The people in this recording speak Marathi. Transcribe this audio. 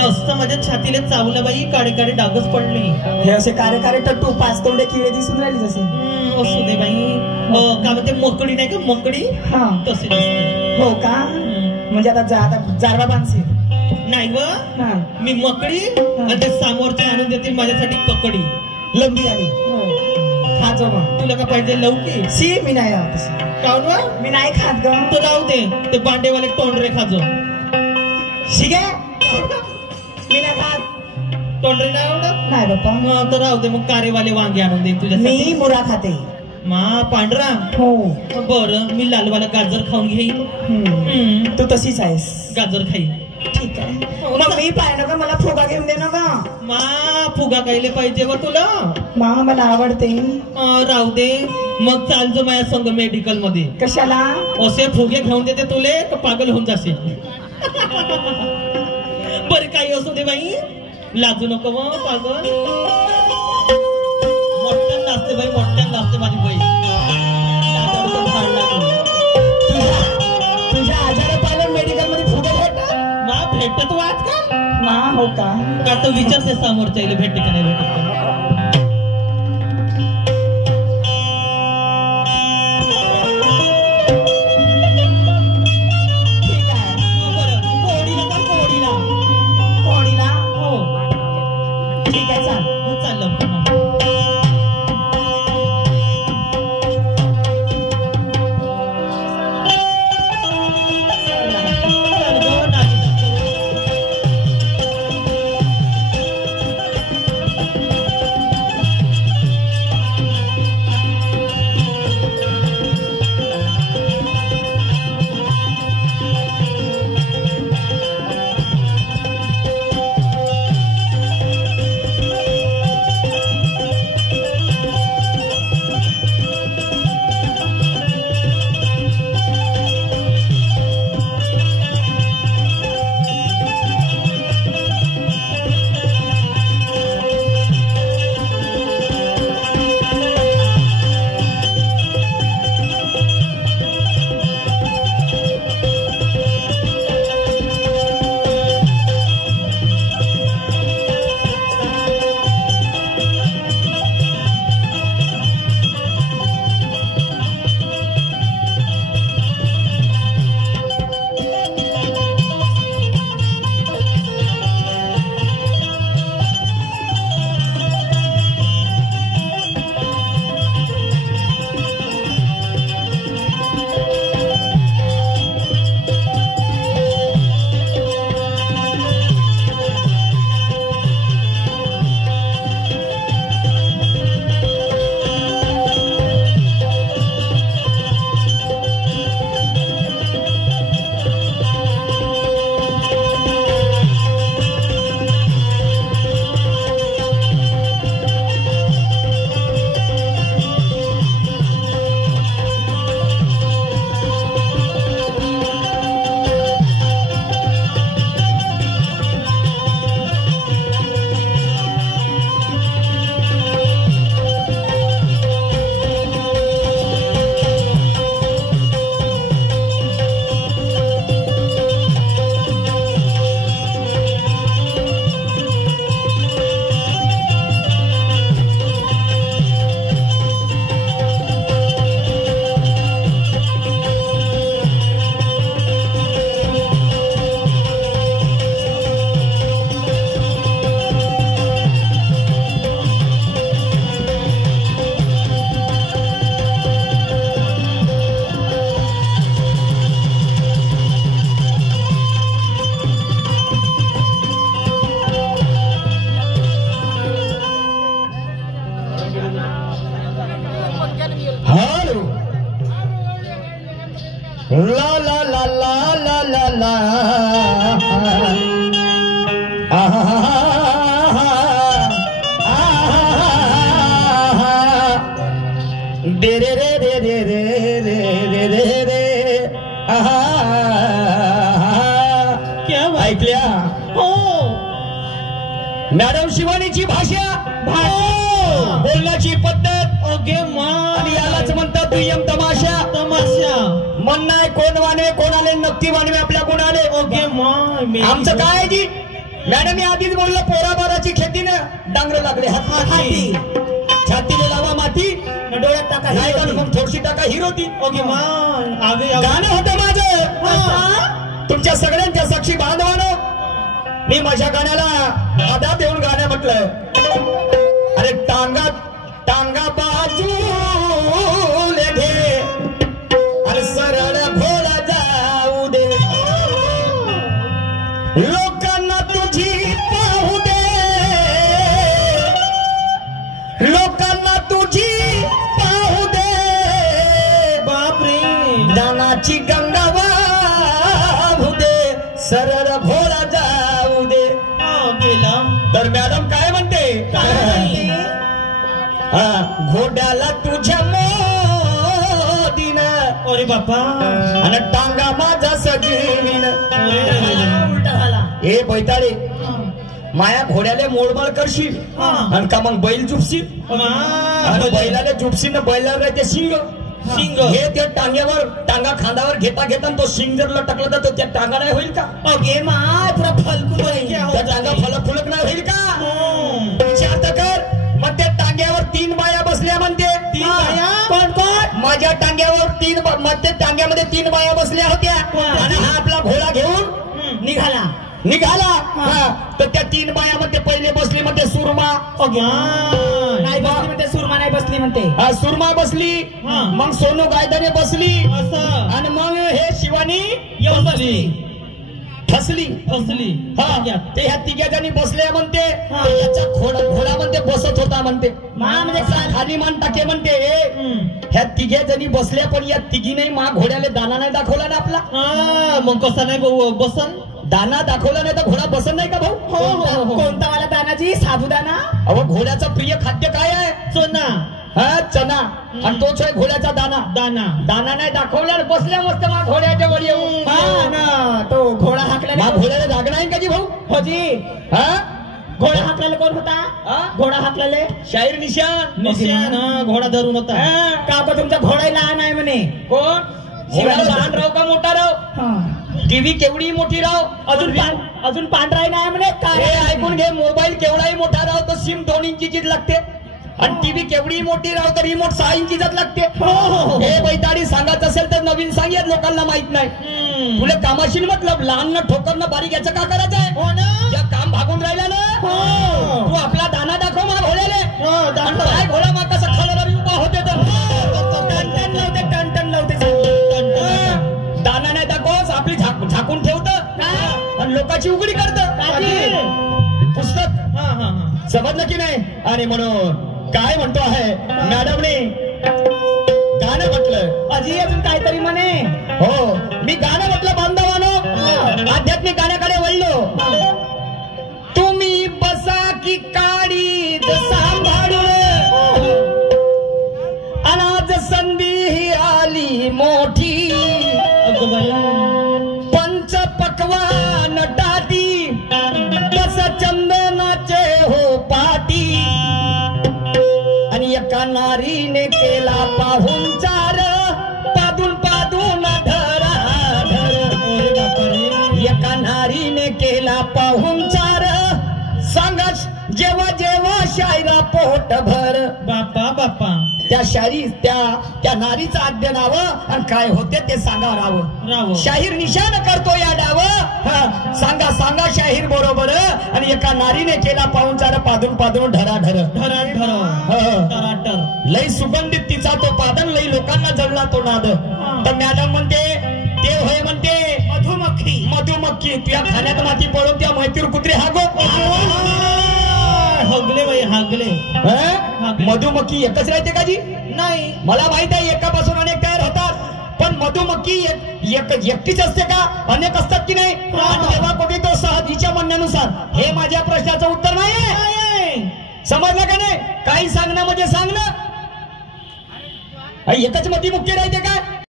असं माझ्या छातीला चावला बाई, काळे काळे डागच पडले. हे असे कारे कारे टट्टू पाच तोंडे किडे दिसून राहिले जसे. असू दे बाई. का म्हणते मकडी नाही का, मकडी हा तसे दिसते. हो का? म्हणजे आता जारवा बांधशील नाही व, मी मकडी आणि ते समोरचे आणून देतील माझ्यासाठी पकडी लंबी आली. खाजो मग. तुला का पाहिजे लवकी? सी मी नाही राहत तसं. काऊन वा? मी नाही खात ग. तो राहू दे, ते बांडेवाले तोंडरे खाजो. शिगे मी नाही खात. तोंडरे नाही आवडत? नाही बाप्पा. तर राहू दे, मग कारेवाले वांगे आणून दे तुझ्या. मी मुरा खाते. मा पांढरा? हो. बरं, मी लालवाला गाजर खाऊन घेईन. तू तशीच आहेस. गाजर खाईन. ठीक आहे. मग मी पाहिलं का, मला फुगा घेऊन दे ना का. मा फुगा खायला पाहिजे व तुला? मा मला आवडते. राहू दे, मग चाल जो माझ्या संग मेडिकल मध्ये. कशाला? असे फुगे घेऊन देते तुले तर पागल होऊन जाशील. बरं काही असू दे बाई, लाजू नको मग पागल. मोठ्यान लागते बाई, मोठ्यान लागते माझी बाई. तुझ्या आजारा पाहिलं मेडिकल मध्ये फुगे भेटत? मा भेटत वाच का? मा हो का? आता विचारते समोरच्या भेटते का नाही भेटत. ला ला ला ला ला ला ला दे रे रे रे रे रे रे रे रे रे क्या ऐकल्या हो मॅडम शिवानीची भाषा बोलण्याची पद्धत ओके आणि यालाच म्हणतात दुय्यम तमाशा तमाशा मन नाही कोण वानवे कोणाले नक्की वानवे आपल्या कोणाले ओके आमचं काय जी मॅडम मी आधीच बोललो पोराबाराची खेतीनं डांगर लागले हाती छातीला लावा माती डोळ्यात टाका नाही का मग थोडीशी टाका हिरोती ओके मा आगे गाणं होतं माझं तुमच्या सगळ्यांच्या साक्षी बांधवानो मी माझ्या गाण्याला आधा देऊन गाणं म्हटलं अरे टांगा टांगा बाजू घे अरे सरळ घोडा जाऊ दे लोकांना तुझी पाहू दे लोकांना तुझी पाहू दे बापरे दानाची गंगा वाहू दे सरळ घोडा जाऊ दे गेला तर मॅडम काय म्हणते घोड्याला तुझ्या मोदीन अरे बापा आणि टांगा माझा सजीवीन ए बैताडे माया घोड्याले मोडमाळ करशील आणि का मग बैल जुपशील आणि बैलाले जुपशील बैलावर राहते शिंग शिंग हे त्या टांग्यावर टांगा खांदावर घेता घेता तो शिंग जर लटकला तर त्या टांगा नाही होईल का अगे मा तुला फलकू त्या टांगा फलक फुलक नाही होईल का विचार तर कर मग त्या टांग्यावर 3 बाया बसल्या म्हणते 3 बाया कोण कोण माझ्या टांग्यावर 3 मग टांग्यामध्ये 3 बाया बसल्या होत्या आणि हा आपला घोडा घेऊन निघाला तर त्या 3 बायामध्ये पहिले बसली म्हणते सुरमा नाही बसली म्हणते सुरमा नाही बसली म्हणते सुरमा बसली मग सोनू गायदाने बसली असं आणि मग हे शिवानी येऊन बसली फसली ते ह्या 3 जणी बसल्या म्हणते याचा घोडा म्हणते बसत होता म्हणते खाली मान टाके म्हणते ह्या 3 जणी बसल्या पण या 3 नाही मा घोड्याला दाना नाही दाखवला ना आपला मग कसा नाही बसन दाना दाखवला नाही तर घोडा बसन नाही का भाऊ कोणता वाला दानाजी साबुदाणा अहो घोड्याचं प्रिय खाद्य काय आहे चना चना आणि तोच आहे घोड्याचा दाना दाना नाही दाखवल्या बसल्या मस्त मा घोड्याच्या वर येऊन तो घोडा हाकला घोड्याला राग नाही का जी भाऊ होजी घोडा हाकलेला कोण होता घोडा हाकलेले शाहीर निशान घोडा धरून होता का तुमचा घोडा लहान आहे म्हणे कोण लहान राव का मोठा राव टीव्ही केवढी मोठी राव अजून पांढराही नाही म्हणे काय ऐकून घे मोबाईल केवढाही मोठा राव तर सिम 2 इंचीचीच लागते आणि टीव्ही केवढी मोठी राव तर रिमोट 6 इंचीचाच लागते हे बैताडी सांगायचं असेल तर नवीन सांगेल लोकांना माहित नाही तुला कामाशील मतलब लहान न ठोकर न बारीक याचं का करायचं आहे ज्या काम भागून राहिला ना तू आपला दाना दाखव मा घोड्याले काय घोडा मा कसा खळाला उभा होते तर टन लावते दाना नाही दाखवस आपली झाकून ठेवत आणि लोकांची उघडी करत पुस्तक समजलं की नाही आणि म्हणून काय म्हणतो आहे मॅडमने गाणं म्हटलं अजी अजून काहीतरी म्हणे हो मी गाणं म्हटलं बांधवानो आध्यात्मिक गाण्याकडे वळलो तुम्ही बसा की काडी सांभाळून अनाज संधी ही आली मोठी पंच पक्वान टाटी बस चंदनाचे हो पाटी आणि एका नारीने केला पाहुणचार पादून धरा एका नारीने केला पाहुणचार सांगा जेव्हा जेव्हा शायरा पोट भर बाप्पा त्या शायरी त्या नारीचं आद्य नाव आणि काय होते ते सांगा राव शाहीर निशान करतो या डाव सांगा शाहीर बरोबर आणि एका नारीने केला पाहुणचार पादून ढरा लई सुगंधित तिचा तो पादन लई लोकांना जडला तो नाद तर मॅडम म्हणते ते होय म्हणते मधुमक्खी तुझ्या खाण्यात माती पडून त्या मैत्रीर कुत्रे हागले मधुमक्खी एकच राहते का जी नाही मला माहित आहे एकापासून अनेक तयार होतात पण मधुमक्खी एकटीच असते का अनेक असतात की नाही तेव्हा कोणी तो सहजीच्या म्हणण्यानुसार हे माझ्या प्रश्नाचं उत्तर नाही समजलं का नाही काही सांगणं म्हणजे सांगणं एकच मधुमक्खी राहते का